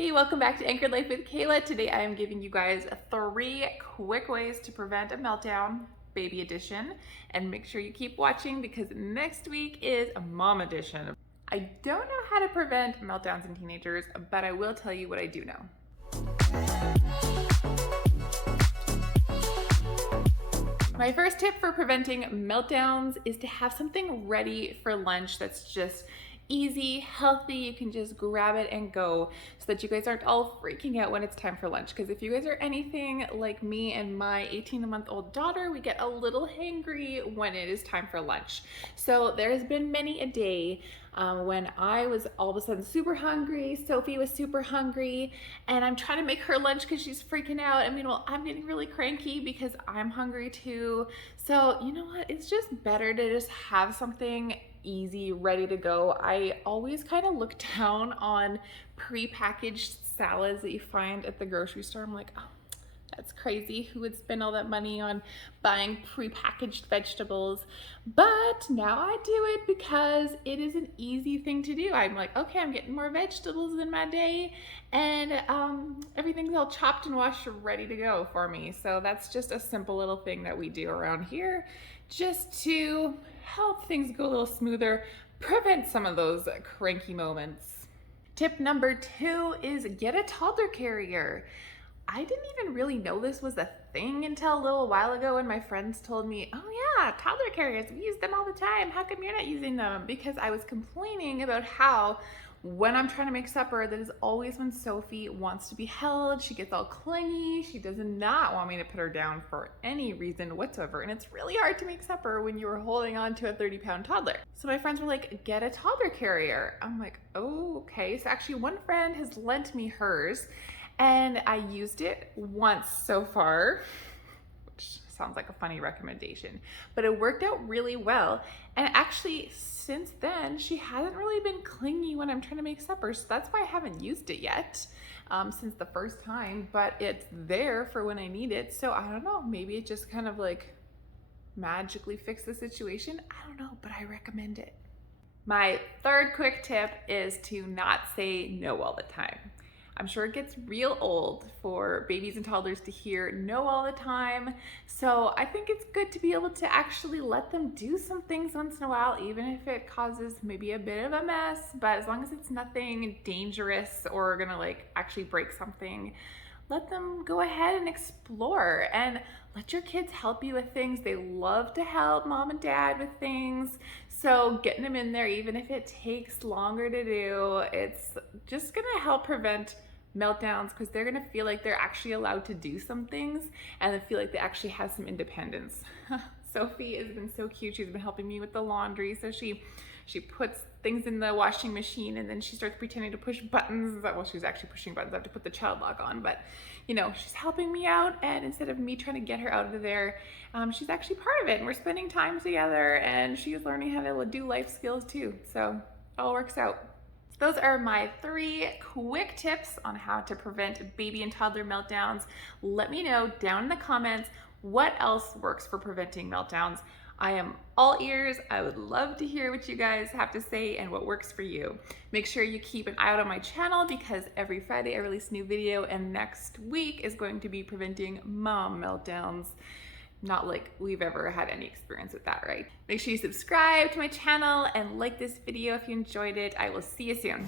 Hey, welcome back to Anchored Life with Kayla. Today I am giving you guys 3 quick ways to prevent a meltdown, baby edition. And make sure you keep watching because next week is a mom edition. I don't know how to prevent meltdowns in teenagers, but I will tell you what I do know. My first tip for preventing meltdowns is to have something ready for lunch that's just easy, healthy. You can just grab it and go so that you guys aren't all freaking out when it's time for lunch. Because if you guys are anything like me and my 18-month-old daughter, we get a little hangry when it is time for lunch. So there's been many a day when I was all of a sudden super hungry, Sophie was super hungry, and I'm trying to make her lunch because she's freaking out. I mean, well, I'm getting really cranky because I'm hungry too. So you know what? It's just better to just have something easy, ready to go. I always kind of look down on prepackaged salads that you find at the grocery store. I'm like, oh, that's crazy. Who would spend all that money on buying prepackaged vegetables? But now I do it because it is an easy thing to do. I'm like, okay, I'm getting more vegetables in my day, and everything's all chopped and washed, ready to go for me. So that's just a simple little thing that we do around here just to help things go a little smoother, prevent some of those cranky moments. Tip number 2 is get a toddler carrier. I didn't even really know this was a thing until a little while ago when my friends told me, oh yeah, toddler carriers, we use them all the time. How come you're not using them? Because I was complaining about how when I'm trying to make supper, that is always when Sophie wants to be held. She gets all clingy. She does not want me to put her down for any reason whatsoever. And it's really hard to make supper when you're holding on to a 30-pound toddler. So my friends were like, get a toddler carrier. I'm like, oh, okay. So actually one friend has lent me hers, and I used it once so far, which sounds like a funny recommendation, but it worked out really well. And actually since then, she hasn't really been clingy when I'm trying to make supper. So that's why I haven't used it yet since the first time, but it's there for when I need it. So I don't know, maybe it just kind of like magically fixed the situation. I don't know, but I recommend it. My third quick tip is to not say no all the time. I'm sure it gets real old for babies and toddlers to hear no all the time. So I think it's good to be able to actually let them do some things once in a while, even if it causes maybe a bit of a mess, but as long as it's nothing dangerous or gonna like actually break something, let them go ahead and explore and let your kids help you with things. They love to help mom and dad with things. So getting them in there, even if it takes longer to do, it's just gonna help prevent meltdowns because they're gonna feel like they're actually allowed to do some things and they feel like they actually have some independence. Sophie has been so cute. She's been helping me with the laundry. So she puts things in the washing machine and then she starts pretending to push buttons. Well, she's actually pushing buttons. I have to put the child lock on, but you know, she's helping me out, and instead of me trying to get her out of there, she's actually part of it, and we're spending time together, and she's learning how to do life skills too. So it all works out. Those are my 3 quick tips on how to prevent baby and toddler meltdowns. Let me know down in the comments what else works for preventing meltdowns. I am all ears. I would love to hear what you guys have to say and what works for you. Make sure you keep an eye out on my channel because every Friday I release a new video, and next week is going to be preventing mom meltdowns. Not like we've ever had any experience with that, right? Make sure you subscribe to my channel and like this video if you enjoyed it. I will see you soon.